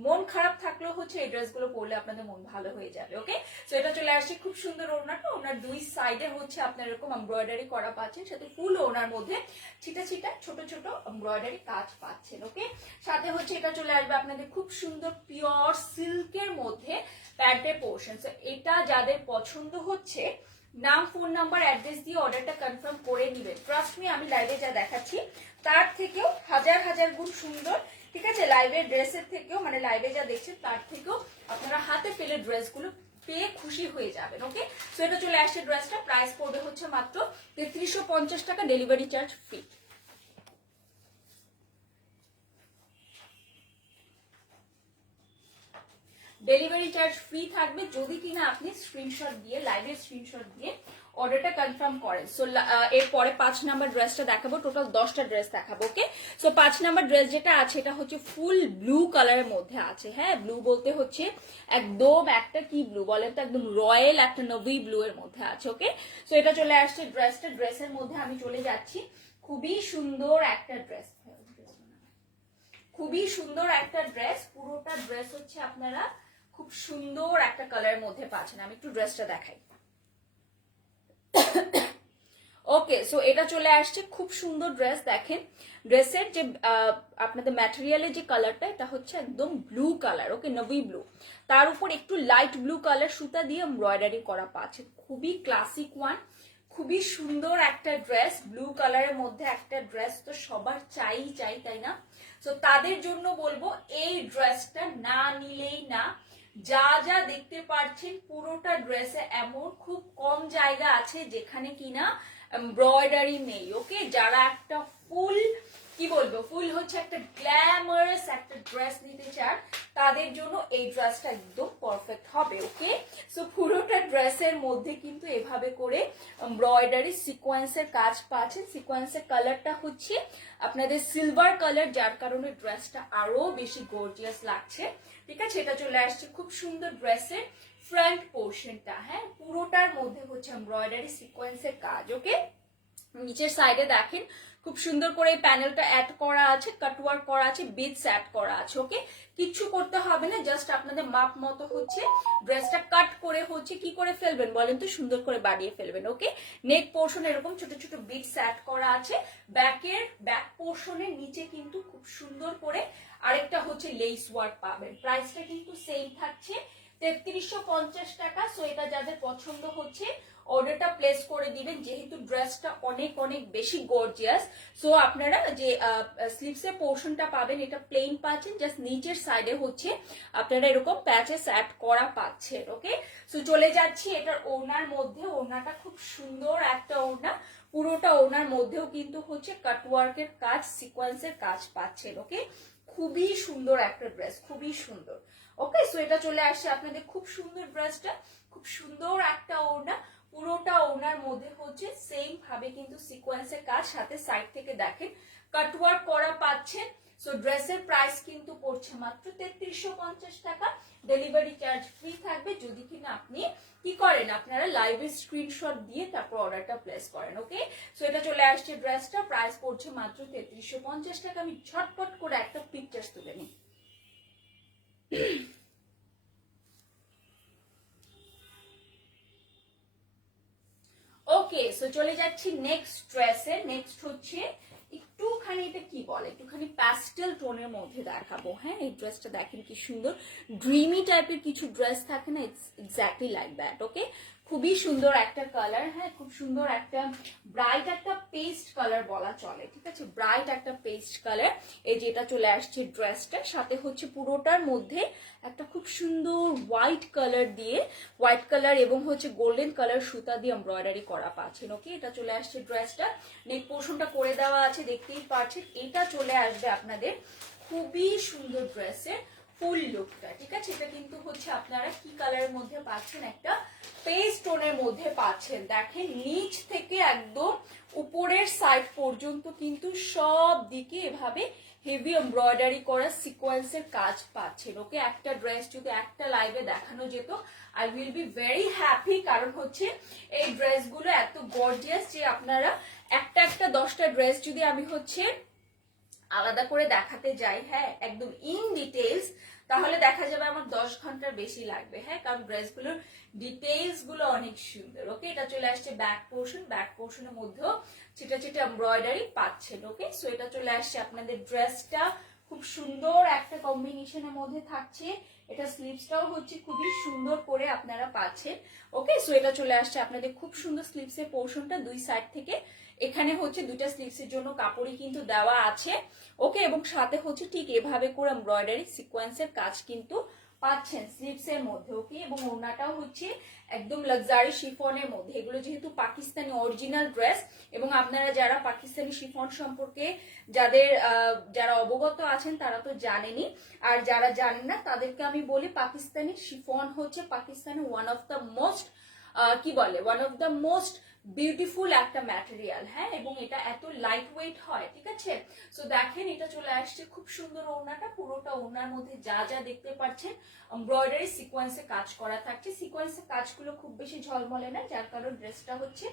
মন খারাপ থাকলেও হচ্ছে এই ড্রেসগুলো পরলে আপনাদের মন ভালো হয়ে যাবে। ওকে, সো এটা চলে আসছে খুব সুন্দর ওড়নাটা, ওনার দুই সাইডে হচ্ছে আপনার এরকম এমব্রয়ডারি করা পাচ্ছেন, সাথে ফুল ওনার মধ্যে ছিটা ছিটা ছোট ছোট এমব্রয়ডারি কাজ পাচ্ছেন। ওকে, সাথে হচ্ছে এটা চলে আসবে আপনাদের খুব সুন্দর পিওর সিল্কের মধ্যে প্যান্টের পোর্শন। সো এটা যাদের পছন্দ হচ্ছে, নাম, ফোন নাম্বার, অ্যাড্রেস দিয়ে অর্ডারটা কনফার্ম করে নিবেন। ট্রাস্ট মি, আমি লাইভে যা দেখাচ্ছি তার থেকেও হাজার হাজার গুণ সুন্দর, ঠিক আছে, লাইভের ড্রেসের থেকেও, মানে লাইভে যা দেখছেন তার থেকেও আপনারা হাতে পেলে ড্রেসগুলো পেয়ে খুশি হয়ে যাবেন। ওকে, সো এটা চলে আসছে ড্রেসটা, প্রাইস পড়বে হচ্ছে মাত্র 3350 টাকা, delivery charge free. Delivery charge free থাকবে যদি কিনা আপনি স্ক্রিনশট দিয়ে, লাইভের স্ক্রিনশট দিয়ে অর্ডারটা কনফার্ম করেন। সো এরপরে 5 নাম্বার ড্রেসটা দেখাবো, টোটাল 10টা ড্রেস দেখাবো। ওকে, সো 5 নাম্বার ড্রেস যেটা আছে এটা হচ্ছে ফুল ব্লু কালারের মধ্যে আছে। হ্যাঁ, ব্লু বলতে হচ্ছে একদম একটা কি ব্লু বলেন তো, একদম রয়্যাল একটা নেভি ব্লু এর মধ্যে আছে। ওকে, সো এটা চলে আসছে ড্রেসটা, ড্রেসের মধ্যে আমি চলে যাচ্ছি, খুবই সুন্দর একটা ড্রেস, খুবই সুন্দর একটা ড্রেস, পুরোটা ড্রেস হচ্ছে আপনারা খুব সুন্দর একটা কালারের মধ্যে পাচ্ছেন। আমি একটু ড্রেসটা দেখাই। ওকে, সো এটা চলে আসছে খুব সুন্দর ড্রেস, দেখেন ড্রেসের যে আপনাদের ম্যাটেরিয়ালের যে কালারটা, এটা হচ্ছে একদম ব্লু কালার। ওকে, নেভি ব্লু, তার উপর একটু লাইট ব্লু কালার সুতা দিয়ে এমব্রয়ডারি করা পাচ্ছে, খুবই ক্লাসিক ওয়ান, খুবই সুন্দর একটা ড্রেস, ব্লু কালারের মধ্যে একটা ড্রেস তো সবার চাই, তাই না? সো তাদের জন্য বলবো এই ড্রেসটা না নিলেই না। যা যা দেখতে পাচ্ছেন পুরোটা ড্রেসে এমন খুব কম জায়গা আছে যেখানে কিনা এমব্রয়ডারি নেই। ওকে, যারা একটা ফুল কি বলবো, ফুল হচ্ছে একটা গ্ল্যামারাস একটা ড্রেস নিতে চান, তাদের জন্য এই ড্রেসটা একদম পারফেক্ট হবে। ওকে, সো পুরোটা ড্রেসের মধ্যে কিন্তু এভাবে করে এমব্রয়ডারি সিকোয়েন্সের কাজ পাচ্ছেন। সিকোয়েন্সের কালারটা হচ্ছে আপনাদের সিলভার কালার, যার কারণে ড্রেসটা আরো বেশি গর্জিয়াস লাগছে। ঠিক আছে, এটা চলে আসছে খুব সুন্দর ড্রেসের ফ্রন্ট পোর্শনটা। হ্যাঁ, পুরোটার মধ্যে হচ্ছে এমব্রয়ডারি সিকোয়েন্সের কাজ। ওকে, নিচের সাইডে দেখেন খুব সুন্দর করে এই প্যানেলটা অ্যাড করা আছে, কাটওয়ার্ক করা আছে, বিটস অ্যাড করা আছে। ওকে, কিচ্ছু করতে হবে না, জাস্ট আপনাদের মাপ মতো হচ্ছে ড্রেসটা কাট করে হচ্ছে কি করে ফেলবেন বলেন তো, সুন্দর করে বাড়িয়ে ফেলবেন। ওকে, নেক পোর্শন এরকম ছোট ছোট বিটস অ্যাড করা আছে, ব্যাক পোর্শনের নিচে কিন্তু খুব সুন্দর করে আরেকটা হচ্ছে লেস ওয়ার্ক পাবেন। প্রাইসটা কিন্তু সেম থাকছে 3350 টাকা। সো এটা যাদের পছন্দ হচ্ছে অর্ডারটা প্লেস করে দিবেন, যেহেতু ড্রেসটা অনেক অনেক বেশি গর্জিয়াস। সো আপনারা যে স্লিভসের পোর্শনটা পাবেন এটা প্লেন পাচ্ছেন, জাস্ট নিচের সাইডে হচ্ছে আপনারা এরকম প্যাচেস অ্যাড করা পাচ্ছেন। ওকে, সো চলে যাচ্ছি এটার ওড়নার মধ্যে। ওড়নাটা খুব সুন্দর একটা ওড়না, পুরোটা ওড়নার মধ্যেও কিন্তু হচ্ছে কাটওয়ার্কের কাজ, সিকোয়েন্সের কাজ পাচ্ছেন। ওকে, খুবই সুন্দর একটা ড্রেস, খুবই সুন্দর। ওকে, সো এটা চলে আসছে আপনাদের খুব সুন্দর ড্রেসটা, খুব সুন্দর একটা ওড়না, পুরোটা ওড়নার মধ্যে হচ্ছে সেম ভাবে কিন্তু সিকোয়েন্সের কাজ, সাথে সাইড থেকে দেখেন কাটওয়ার্ক করা পাচ্ছেন। সো ড্রেসের প্রাইস কিন্তু পড়ছে মাত্র 3350 টাকা। ডেলিভারি চার্জ ফ্রি থাকবে যদি কিনা আপনি কি করেন, আপনারা লাইভে স্ক্রিনশট দিয়ে তারপর অর্ডারটা প্লেস করেন। ওকে, সো এটা চলে আসছে ড্রেসটা, প্রাইস পড়ছে মাত্র 3350 টাকা। আমি ঝটপট করে একটা পিকচার তুলে নিই। ওকে, সো চলে যাচ্ছি নেক্সট ড্রেসে। নেক্সট হচ্ছে একটুখানি, এটা কি বলে, একটুখানি প্যাস্টেল টোনের মধ্যে দেখাবো। হ্যাঁ, এই ড্রেসটা দেখেন কি সুন্দর, ড্রিমি টাইপের কিছু ড্রেস থাকে না, ইটস এক্স্যাক্টলি লাইক দ্যাট। ওকে, খুবই সুন্দর একটা কালার, হ্যাঁ খুব সুন্দর একটা ব্রাইট একটা পেস্ট কালার বলা চলে, ঠিক আছে, ব্রাইট একটা পেস্ট কালার। এই যেটা চলে আসছে ড্রেসটা, সাথে হচ্ছে পুরোটার মধ্যে একটা খুব সুন্দর হোয়াইট কালার দিয়ে, হোয়াইট কালার এবং হচ্ছে গোল্ডেন কালার সুতা দিয়ে এমব্রয়ডারি করা পাচ্ছেন। ওকে, এটা চলে আসছে ড্রেসটা, নেক পোর্শনটা করে দেওয়া আছে দেখতেই পাচ্ছেন। এটা চলে আসবে আপনাদের খুবই সুন্দর ড্রেসের ফুল লুকটা, ঠিক আছে। এটা কিন্তু হচ্ছে আপনারা কি কালারের মধ্যে পাচ্ছেন, একটা পেস্ট টোনের মধ্যে পাচ্ছেন। দেখেন নিচ থেকে একদম উপরের সাইড পর্যন্ত কিন্তু সব দিকে এভাবে হেভি এমব্রয়ডারি করা সিকোয়েন্সের কাজ পাচ্ছেন। ওকে, একটা ড্রেস যদি একটা লাইভে দেখানো যেত, I will be very happy, কারণ হচ্ছে এই ড্রেসগুলো এত গর্জিয়াস যে আপনারা একটা 10টা ড্রেস যদি আমি হচ্ছে আলাদা করে দেখাতে যাই, হ্যাঁ একদম ইন ডিটেইলস, তাহলে দেখা যাবে আমার 10 ঘন্টার বেশি লাগবে। হ্যাঁ, কারণ ড্রেসগুলোর ডিটেইলস গুলো অনেক সুন্দর। ওকে, এটা চলে আসছে ব্যাক পোর্শন, ব্যাক পোর্শনের মধ্যেও ছিটা ছিটা এমব্রয়ডারি পাচ্ছেন। ওকে, সো এটা চলে আসছে আপনাদের ড্রেসটা, খুব সুন্দর একটা কম্বিনেশনের মধ্যে থাকছে। এটা স্লিভসটাও হচ্ছে খুবই সুন্দর করে আপনারা পাচ্ছেন। ওকে, সো এটা চলে আসছে আপনাদের খুব সুন্দর স্লিভসের পোর্শনটা, দুই সাইড থেকে এখানে হচ্ছে দুইটা স্লিভসের জন্য কাপড়ই কিন্তু দেওয়া আছে। ওকে, এবং সাথে হচ্ছে ঠিক এভাবে করে এমব্রয়ডারি সিকোয়েন্সের কাজ কিন্তু পাচ্ছেন স্লিভসের মধ্যে। ওকে, এবং ওড়নাটাও হচ্ছে একদম লাক্সারি শিফনের মধ্যে। এগুলো যেহেতু পাকিস্তানি অরিজিনাল ড্রেস, এবং আপনারা যারা পাকিস্তানি শিফন সম্পর্কে যারা অবগত আছেন তারা তো জানেনই, আর যারা জানেন না তাদেরকে আমি বলি, পাকিস্তানি শিফন হচ্ছে Pakistani one of the most beautiful একটা ম্যাটেরিয়াল। হ্যাঁ, এবং এটা এত লাইট ওয়েট হয়, ঠিক আছে। সো দেখেন এটা চলে আসছে খুব সুন্দর ওড়নাটা, পুরোটা ওড়নার মধ্যে যা যা দেখতে পাচ্ছেন এমব্রয়ডারি সিকোয়েন্সে কাজ করা থাকছে। সিকোয়েন্সের কাজগুলো খুব বেশি ঝলমলে না, যার কারণে ড্রেসটা হচ্ছে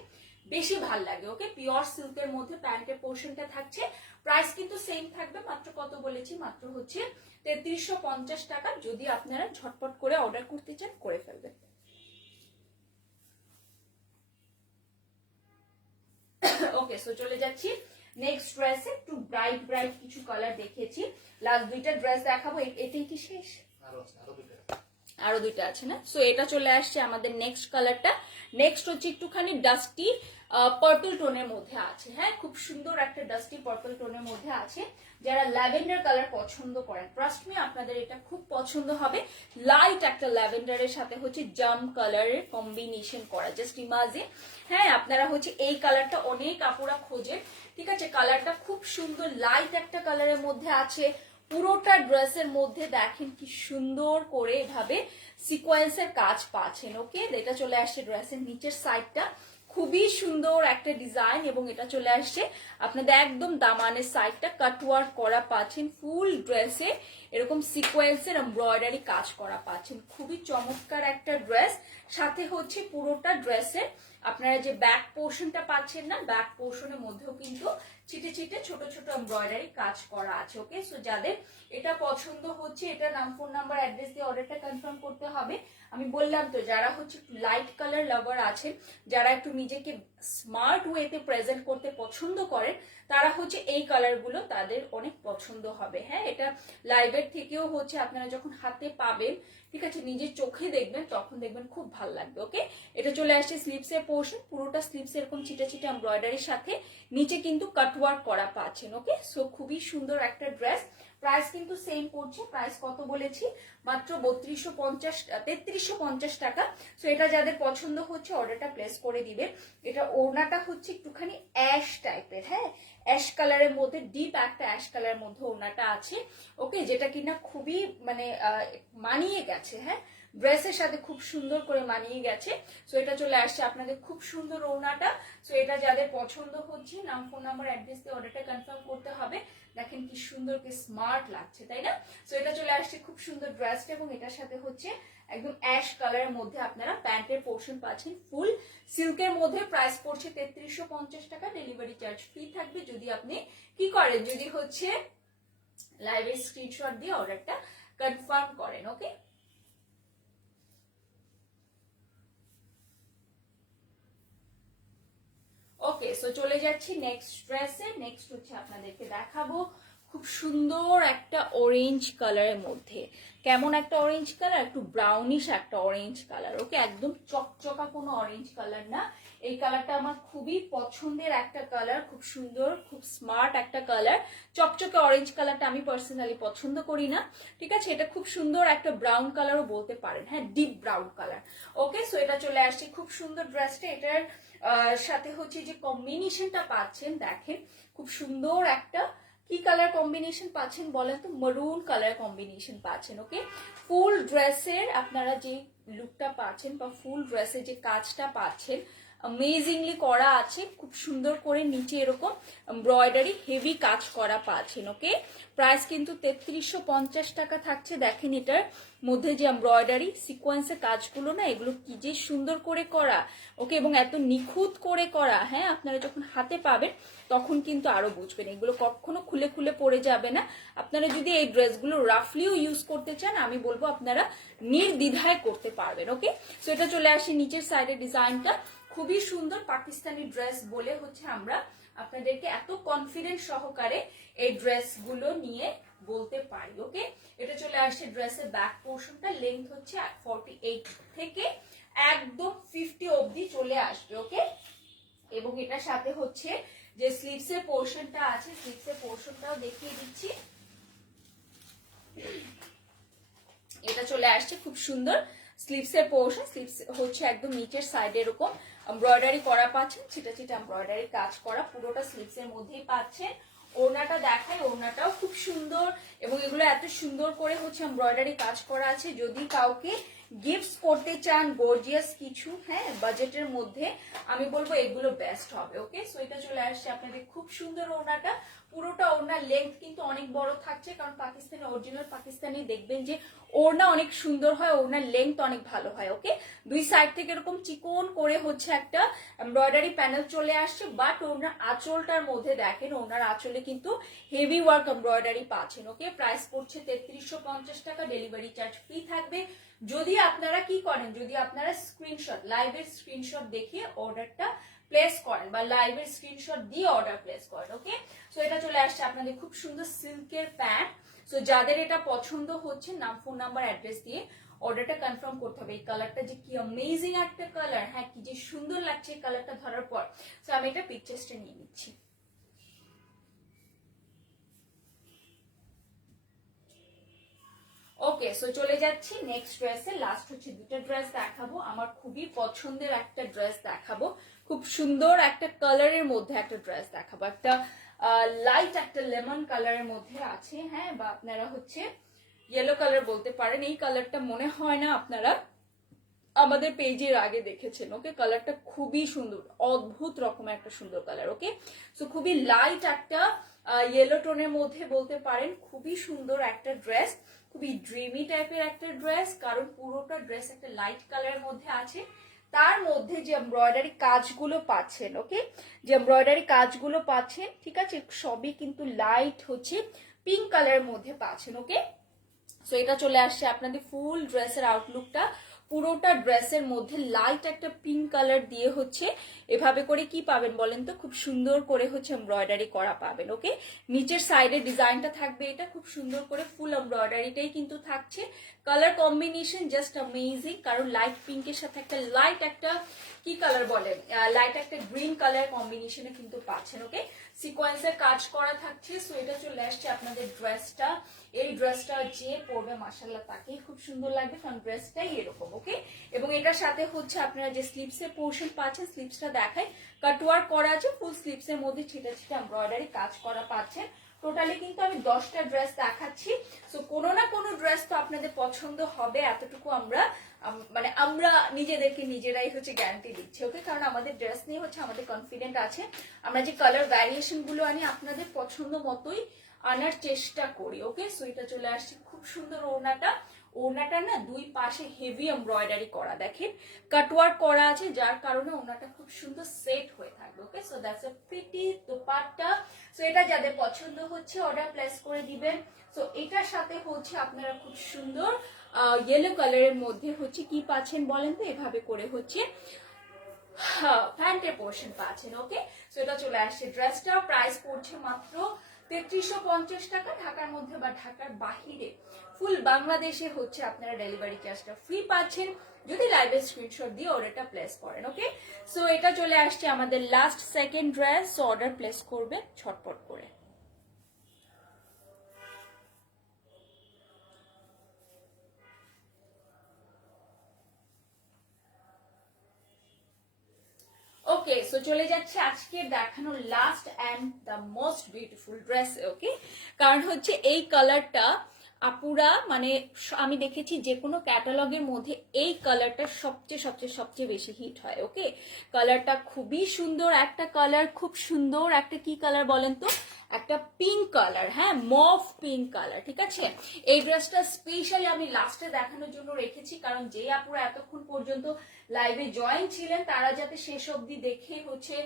বেশি ভাল লাগে। ওকে, পিওর সিল্কের মধ্যে প্যান্টের পোর্শনটা থাকছে। প্রাইস কিন্তু সেম থাকবে, মাত্র কত বলেছি, মাত্র হচ্ছে 3350 টাকা। যদি আপনারা ঝটপট করে অর্ডার করতে চান করে ফেলবেন। ওকে, সো চলে যাচ্ছি নেক্সট ড্রেসে। একটু ব্রাইট ব্রাইট কিছু কালার দেখিয়েছি, লাস্ট দুইটা ড্রেস দেখাবো। এটাই কি শেষ? আরো দুইটা আছে না? সো এটা চলে আসছে আমাদের নেক্সট কালারটা। নেক্সট হচ্ছে একটুখানি ডাস্টি পার্পল টোনের মধ্যে আছে। হ্যাঁ, খুব সুন্দর একটা ডাস্টি পার্পল টোনের মধ্যে আছে। যারা ল্যাভেন্ডার কালার পছন্দ করেন, ট্রাস্ট মি আপনাদের এটা খুব পছন্দ হবে। লাইট একটা ল্যাভেন্ডারের সাথে হচ্ছে জাম কালারের কম্বিনেশন করা, জাস্ট ইমাজিন। হ্যাঁ, আপনারা হচ্ছে এই কালারটা অনেক আপুরা খোঁজেন, ঠিক আছে। কালারটা খুব সুন্দর লাইট একটা কালারের মধ্যে আছে। পুরোটা ড্রেসের মধ্যে দেখেন কি সুন্দর করে এভাবে সিকোয়েন্সের কাজ পাচ্ছেন। ওকে, এটা চলে আসছে ড্রেসের নিচের সাইডটা, খুবই সুন্দর একটা ডিজাইন, এবং এটা চলে আসছে আপনাদের একদম দামানের সাইডটা কাটওয়ার্ক করা পাচ্ছেন, ফুল ড্রেসে এরকম সিকোয়েন্সের এমব্রয়ডারি কাজ করা পাচ্ছেন। খুবই চমৎকার একটা ড্রেস। সাথে হচ্ছে পুরোটা ড্রেসের আপনারা যে ব্যাক পোর্শনটা পাচ্ছেন না, ব্যাক পোর্শনের মধ্যেও কিন্তু ছিটে ছিটে ছোট ছোট এমব্রয়ডারি কাজ করা আছে। ওকে, সো যাদের এটা পছন্দ হচ্ছে, এটা নাম, ফোন নাম্বার, অ্যাড্রেস দিয়ে অর্ডারটা কনফার্ম করতে হবে। আমি বললাম তো, যারা হচ্ছে লাইট কালার লাভার আছেন, যারা একটু নিজেকে স্মার্ট ওয়েতে প্রেজেন্ট করতে পছন্দ করেন, তারা হচ্ছে এই কালারগুলো তাদের অনেক পছন্দ হবে। হ্যাঁ, এটা লাইভের থেকেও হচ্ছে আপনারা যখন হাতে পাবেন, ঠিক আছে, নিজের চোখে দেখবেন, তখন দেখবেন খুব ভালো লাগবে। ওকে, এটা চলে আসছে স্লিভস এর পোর্শন, পুরোটা স্লিভস এরকম ছিটে ছিটে এমব্রয়ডারির সাথে নিচে কিন্তু কাটওয়ার্ক করা পাচ্ছেন। ওকে, সো খুবই সুন্দর একটা ড্রেস। প্রাইস কিন্তু সেম পড়ছে। প্রাইস কত বলেছি? মাত্র 3350 টাকা। সো এটা যাদের পছন্দ হচ্ছে অর্ডারটা প্লেস করে দিবে। এটা ওড়নাটা হচ্ছে একটুখানি অ্যাশ টাইপের, হ্যাঁ, অ্যাশ কালারের মধ্যে, ডিপ একটা অ্যাশ কালারের মধ্যে ওড়নাটা আছে। ওকে, যেটা কিনা খুবই মানে মানিয়ে গেছে, হ্যাঁ, ড্রেসের সাথে খুব সুন্দর করে মানিয়ে গেছে। সো এটা চলে আসছে আপনাদের খুব সুন্দর ওড়নাটা। সো এটা যাদের পছন্দ হচ্ছে, নাম, ফোন নাম্বার, অ্যাড্রেস দিয়ে অর্ডারটা কনফার্ম করতে হবে। দেখেন কি সুন্দর, কি স্মার্ট লাগছে, তাই না? সো এটা চলে আসছে খুব সুন্দর ড্রেসটা, এবং এটার সাথে হচ্ছে একদম অ্যাশ কালারের মধ্যে আপনারা প্যান্টের পোর্শন পাচ্ছেন ফুল সিল্কের মধ্যে। প্রাইস পড়ছে 3350 টাকা। ডেলিভারি চার্জ ফ্রি থাকবে যদি আপনি কি করেন, যদি হচ্ছে লাইভের স্ক্রিনশট দিয়ে অর্ডারটা কনফার্ম করেন। ওকে, ওকে, সো চলে যাচ্ছি নেক্সট ড্রেসে। নেক্সট হচ্ছে আপনাদেরকে দেখাবো খুব সুন্দর একটা অরেঞ্জ কালারের মধ্যে। কেমন একটা অরেঞ্জ কালার? একটু ব্রাউনিশ একটা অরেঞ্জ কালার। ওকে, একদম চকচকা কোনো অরেঞ্জ কালার না। এই কালারটা আমার খুবই পছন্দের একটা কালার, খুব সুন্দর, খুব স্মার্ট একটা কালার। চকচকে অরেঞ্জ কালারটা আমি পার্সোনালি পছন্দ করি না, ঠিক আছে। এটা খুব সুন্দর একটা ব্রাউন কালারও বলতে পারেন, হ্যাঁ, ডিপ ব্রাউন কালার। ওকে, সো এটা চলে আসছে খুব সুন্দর ড্রেসটা। এটার সাথে হচ্ছে যে কম্বিনেশনটা পাচ্ছেন, দেখেন খুব সুন্দর একটা কি কালার কম্বিনেশন পাচ্ছেন বলেন তো? মারুন কালার কম্বিনেশন পাচ্ছেন। ওকে, ফুল ড্রেসের আপনারা যে লুকটা পাচ্ছেন বা ফুল ড্রেসের যে কাজটা পাচ্ছেন, অ্যামেজিংলি করা আছে, খুব সুন্দর করে নিচে এরকম এমব্রয়ডারি হেভি কাজ করা পাচ্ছেন। ওকে, প্রাইস কিন্তু 3350 টাকা থাকছে। দেখেন এটার মধ্যে যে এমব্রয়ডারি সিকোয়েন্সের কাজগুলো না, এগুলো কি যে সুন্দর করে করা। ওকে, এবং এত নিখুঁত করে করা, হ্যাঁ, আপনারা যখন হাতে পাবেন তখন কিন্তু আরো বুঝবেন, এগুলো কখনো খুলে খুলে পড়ে যাবে না। আপনারা যদি এই ড্রেসগুলো রাফলিও ইউজ করতে চান, আমি বলবো আপনারা নির্দ্বিধায় করতে পারবেন। ওকে, সো এটা চলে আসে নিচের সাইডের ডিজাইনটা খুবই সুন্দর। পাকিস্তানি ড্রেস বলে হচ্ছে আমরা আপনাদেরকে এত কনফিডেন্স সহকারে এই ড্রেসগুলো নিয়ে বলতে পারি। ওকে, এটা চলে আসছে ড্রেসের ব্যাক পোর্শনটা, লেন্থ হচ্ছে 48 থেকে একদম 50 অবধি চলে আসবে। ওকে, এবং এটার সাথে হচ্ছে যে স্লিভস এর পোর্শনটা আছে, স্লিভস এর পোর্শনটাও দেখিয়ে দিচ্ছি। এটা চলে আসছে খুব সুন্দর স্লিভস এর পোর্শন। স্লিভস হচ্ছে একদম নিচের সাইডে এরকম এমব্রয়ডারি করা পাচ্ছেন, ছিটা ছিটা এমব্রয়ডারি কাজ করা, পুরোটা স্লিভস এর মধ্যেই পাচ্ছেন। ওড়নাটা দেখাই, ওড়নাটাও খুব সুন্দর, এবং এগুলো এত সুন্দর করে হচ্ছে এমব্রয়ডারি কাজ করা আছে। যদি কাউকে গিফটস করতে চান গর্জিয়াস কিছু, হ্যাঁ, বাজেটের মধ্যে, আমি বলবো এগুলো বেস্ট হবে। ওকে, সো এটা চলে আসছে আপনাদের খুব সুন্দর ওড়নাটা। পুরোটা ওড়নার লেন্থ কিন্তু অনেক বড় থাকছে, কারণ পাকিস্তানি, অরিজিনাল পাকিস্তানি দেখবেন যে ওড়না অনেক সুন্দর হয়, ওড়নার লেন্থ অনেক ভালো হয়। ওকে, দুই সাইড থেকে এরকম চিকন করে হচ্ছে একটা এমব্রয়ডারি প্যানেল চলে আসছে, বাট ওড়নার আঁচলটার মধ্যে দেখেন, ওড়নার আঁচলে কিন্তু হেভি ওয়ার্ক এমব্রয়ডারি পাচ্ছেন। ওকে, প্রাইস পড়ছে 3350 টাকা। ডেলিভারি চার্জ ফ্রি থাকবে। যদি আপনারা কি করেন, যদি আপনারা স্ক্রিনশট, লাইভের স্ক্রিনশট দেখিয়ে অর্ডারটা প্লেস করেন বা লাইভের স্ক্রিনশট দিয়ে অর্ডার প্লেস করেন। ওকে, সো এটা চলে আসছে আপনাদের খুব সুন্দর সিল্কের প্যান্ট। সো যাদের এটা পছন্দ হচ্ছে, নাম, ফোন নাম্বার, অ্যাড্রেস দিয়ে অর্ডারটা কনফার্ম করতে হবে। এই কালারটা যে কি অ্যামেজিং একটা কালার, হ্যাঁ, কি যে সুন্দর লাগছে এই কালারটা ধরার পর। সো আমি এটা পিকচারটা নিয়ে নিচ্ছি। ওকে, সো চলে যাচ্ছি নেক্সট ড্রেসে। লাস্ট হচ্ছে দুটো ড্রেস দেখাবো, আমার খুবই পছন্দের একটা ড্রেস দেখাবো, খুব সুন্দর একটা কালারের মধ্যে একটা ড্রেস দেখাবো। একটা লাইট একটা লেমন কালারের মধ্যে আছে, হ্যাঁ, বা আপনারা হচ্ছে ইয়েলো কালার বলতে পারেন। এই কালারটা মনে হয় না আপনারা আমাদের পেজের আগে দেখেছেন। ওকে, কালারটা খুবই সুন্দর, অদ্ভুত রকমের একটা সুন্দর কালার। ওকে, সো খুবই লাইট একটা ইয়েলো টোনের মধ্যে বলতে পারেন, খুবই সুন্দর একটা ড্রেস, খুবই ড্রিমি টাইপের একটা ড্রেস, কারণ পুরোটা ড্রেস একটা লাইট কালারের মধ্যে আছে। তার মধ্যে যে এমব্রয়ডারি কাজগুলো পাচ্ছেন, ওকে, যে এমব্রয়ডারি কাজগুলো পাচ্ছেন, ঠিক আছে, সবই কিন্তু লাইট হচ্ছে পিঙ্ক কালারের মধ্যে পাচ্ছেন। ওকে, সো এটা চলে আসছে আপনাদের ফুল ড্রেসের আউটলুকটা। পুরোটা ড্রেসের মধ্যে লাইট একটা পিঙ্ক কালার দিয়ে হচ্ছে এভাবে করে কি পাবেন বলেন তো, খুব সুন্দর করে হচ্ছে এমব্রয়ডারি করা পাবেন। ওকে, নিচের সাইডে ডিজাইনটা থাকবে, এটা খুব সুন্দর করে ফুল এমব্রয়ডারিটাই কিন্তু থাকছে। কালার কম্বিনেশন জাস্ট অ্যামেজিং, কারণ লাইট পিঙ্কের সাথে একটা লাইট একটা কি কালার বলেন, লাইট একটা গ্রিন কালার কম্বিনেশনে কিন্তু পাচ্ছেন। ওকে, সিকোয়েন্সের কাজ করা থাকছে। সো এটা চলে আসছে আপনাদের ড্রেসটা। এই ড্রেসটা যে পরবে মাশাআল্লাহ তাকেই খুব সুন্দর লাগবে, কারণ ড্রেসটাই এরকম। ওকে, এবং এটার সাথে হচ্ছে আপনারা যে স্লিভসের পোর্শন পাচ্ছেন, স্লিভসটা দেখায়, কাটওয়ার্ক করা আছে, ফুল স্লিভসের মধ্যে ছিটা ছিটা এমব্রয়ডারি কাজ করা পাচ্ছেন। টোটালি কিন্তু আমি 10টা ড্রেস দেখাচ্ছি। সো কোনো না কোনো ড্রেস তো আপনাদের পছন্দ হবে, এতটুকু আমরা মানে আমরা নিজেদেরকে নিজেরাই হচ্ছে গ্যারান্টি দিচ্ছি। ওকে, কারণ আমাদের ড্রেস নিয়ে হচ্ছে আমাদের কনফিডেন্ট আছে, আমরা যে কালার ভ্যারিয়েশন গুলো আনি আপনাদের পছন্দ মতোই আনার চেষ্টা করি। ওকে, সো এটা চলে আসছে খুব সুন্দর ওড়নাটা। ওড়নাটা না দুই পাশে হেভি এমব্রয়ডারি করা, দেখেন কাটওয়ার্ক করা আছে, যার কারণে ওড়নাটা খুব সুন্দর সেট হয়ে থাকবে। Okay, so that's a pretty dupatta. So এটা যাদের পছন্দ হচ্ছে অর্ডার প্লেস করে দিবেন। সো এটার সাথে হচ্ছে আপনারা খুব সুন্দর ইয়েলো কালারের মধ্যে হচ্ছে কি পাচ্ছেন বলেন তো, এভাবে করে হচ্ছে প্যান্টের পোর্শন পাচ্ছেন। ওকে, সো এটা চলে আসছে। ড্রেসটা প্রাইস পড়ছে মাত্র 3350 টাকা, ঢাকার মধ্যে বা ঢাকার বাহিরে ফুল বাংলাদেশে হচ্ছে আপনারা ডেলিভারি চার্জটা ফ্রি পাচ্ছেন যদি লাইভে স্ক্রিনশট দিয়ে অর্ডারটা প্লেস করেন। ওকে, সো এটা চলে আসছে আমাদের last second dress. Order place করবে ছটপট করে। ওকে, সো চলে যাচ্ছে আজকে দেখানো last end the most beautiful dress. Okay, কারণ হচ্ছে এই কালারটা আপুরা মানে আমি দেখেছি যে কোনো ক্যাটালগের মধ্যে এই কালারটা সবচেয়ে সবচেয়ে সবচেয়ে বেশি হিট হয়। ওকে, কালারটা খুবই সুন্দর একটা কালার, খুব সুন্দর একটা কি কালার বলেন তো, একটা পিঙ্ক কালার, হ্যাঁ মভ পিঙ্ক কালার। ঠিক আছে, এই ড্রেসটা স্পেশালি আমি লাস্টে দেখানোর জন্য রেখেছি, কারণ যে আপুরা এতক্ষণ পর্যন্ত লাইভে জয়েন ছিলেন তারা যাতে শেষ অবধি দেখে হচ্ছে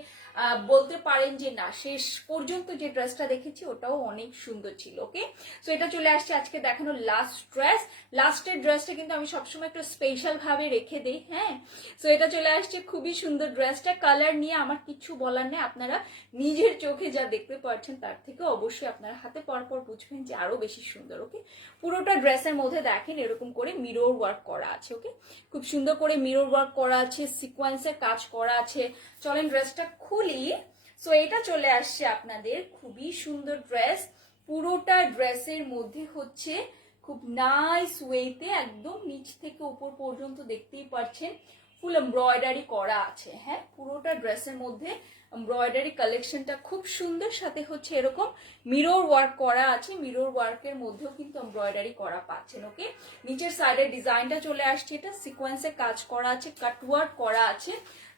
বলতে পারেন যে না, শেষ পর্যন্ত যে ড্রেসটা দেখেছি ওটাও অনেক সুন্দর ছিল। ওকে, সো এটা চলে আসছে আজকে দেখানো লাস্ট ড্রেস। লাস্টের ড্রেসটা কিন্তু আমি সবসময় একটু স্পেশাল ভাবে রেখে দিই। হ্যাঁ, সো এটা চলে আসছে খুবই সুন্দর ড্রেসটা। কালার নিয়ে আমার কিছু বলার নেই, আপনারা নিজের চোখে যা দেখতে পাচ্ছেন তার থেকে অবশ্যই আপনারা হাতে পরপর বুঝবেন যে আরো বেশি সুন্দর। ওকে, পুরোটা ড্রেসের মধ্যে দেখেন এরকম করে মিরর ওয়ার্ক করা আছে। ওকে, খুব সুন্দর করে মিরর ওয়ার্ক করা আছে, সিকোয়েন্সের কাজ করা আছে। চলেন ড্রেসটা খুলি। সো এটা চলে আসছে আপনাদের খুবই সুন্দর ড্রেস। পুরোটা ড্রেসের মধ্যে হচ্ছে খুব নাইস ওয়েতে একদম নিচ থেকে উপর পর্যন্ত দেখতেই পাচ্ছেন ফুল এমব্রয়ডারি করা আছে। হ্যাঁ, পুরোটা ড্রেসের মধ্যে এমব্রয়ডারি কালেকশনটা খুব সুন্দর, সাথে হচ্ছে এরকম মিরর ওয়ার্ক করা আছে, মিরর ওয়ার্কের মধ্যেও কিন্তু এমব্রয়ডারি করা পাচ্ছেন। ওকে, নিচের সাইডের ডিজাইনটা চলে আসছে, এটা সিকোয়েন্সে কাজ করা আছে, কাটওয়ার্ক করা আছে।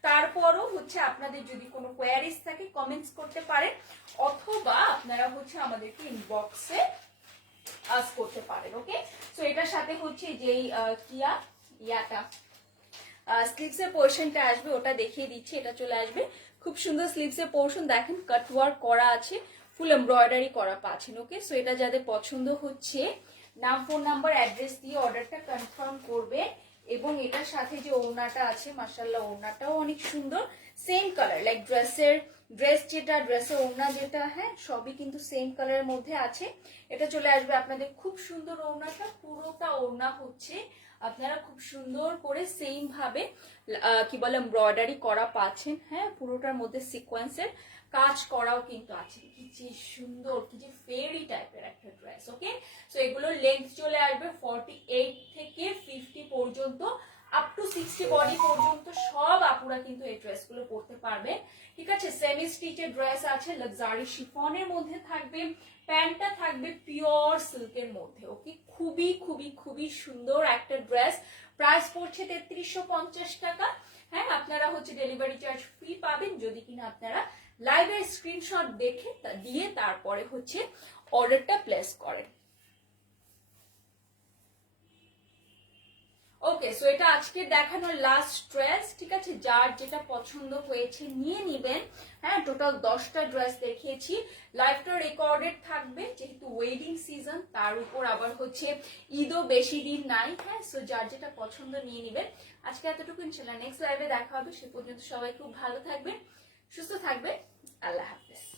তারপরও হচ্ছে আপনাদের যদি কোনো কোয়ারিজ থাকে কমেন্টস করতে পারেন, অথবা আপনারা হচ্ছে আমাদেরকে ইনবক্সে আস্ক করতে পারেন। ওকে, সো এটার সাথে হচ্ছে যেই ইয়াটা স্লিভসের পোর্শনটা আসবে ওটা দেখিয়ে দিচ্ছি। এটা চলে আসবে খুব সুন্দর স্লিভসের পোর্শন, দেখেন কাটওয়ার্ক করা আছে, ফুল এমব্রয়ডারি করা পাচ্ছেন। ওকে, সো এটা যাদের পছন্দ হচ্ছে নাম, ফোন নাম্বার, অ্যাড্রেস দিয়ে অর্ডারটা কনফার্ম করবে। এবং এটার সাথে যে ওড়নাটা আছে মাশাআল্লাহ, ওড়নাটাও অনেক সুন্দর, সেম কালার লাইক ড্রেসের ওড়না যেটা, হ্যাঁ সবই কিন্তু সেম কালারের মধ্যে আছে। এটা চলে আসবে আপনাদের খুব সুন্দর ওড়নাটা, পুরোটা ওড়না হচ্ছে আপনারা খুব সুন্দর করে সেম ভাবে কি বলে এমব্রয়ডারি করা পাচ্ছেন। হ্যাঁ, পুরোটার মধ্যে সিকোয়েন্সের কাজ করাও কিন্তু আছে। কি যে সুন্দর, কি যে ফেরি টাইপের একটা ড্রেস। ওকে, সো এগুলোর লেন্থ চলে আসবে 48 থেকে 50 পর্যন্ত, আপ টু 60 বডি পর্যন্ত সব আপুরা কিন্তু এই ড্রেসগুলো পরতে পারবে। ঠিক আছে, সেমি স্টিচের ড্রেস আছে, লাক্সারি শিফনের মধ্যে থাকবে, প্যান্টটা থাকবে পিওর সিল্কের মধ্যে। ওকে, খুবই খুবই খুবই সুন্দর একটা ড্রেস। প্রাইস পড়ছে 3350 টাকা। হ্যাঁ, আপনারা হচ্ছে ডেলিভারি চার্জ ফ্রি পাবেন যদি কিনা আপনারা লাইভের স্ক্রিনশট দেখে দিয়ে তারপরে হচ্ছে অর্ডারটা প্লেস করেন। ওকে, সো এটা আজকে দেখানোর লাস্ট ড্রেস। ঠিক আছে, যার যেটা পছন্দ হয়েছে নিয়ে নিবেন। হ্যাঁ, টোটাল 10টা ড্রেস দেখিয়েছি। লাইভটা রেকর্ডেড থাকবে যেহেতু ওয়েডিং সিজন, তার উপর আবার হচ্ছে ঈদও বেশি দিন নাই। হ্যাঁ, সো যার যেটা পছন্দ নিয়ে নিবেন। আজকে এতটুকু, ইনশাআল্লাহ নেক্সট লাইভে দেখা হবে। সে পর্যন্ত সবাই খুব ভালো থাকবেন, সুস্থ থাকবেন। আল্লাহ হাফেজ।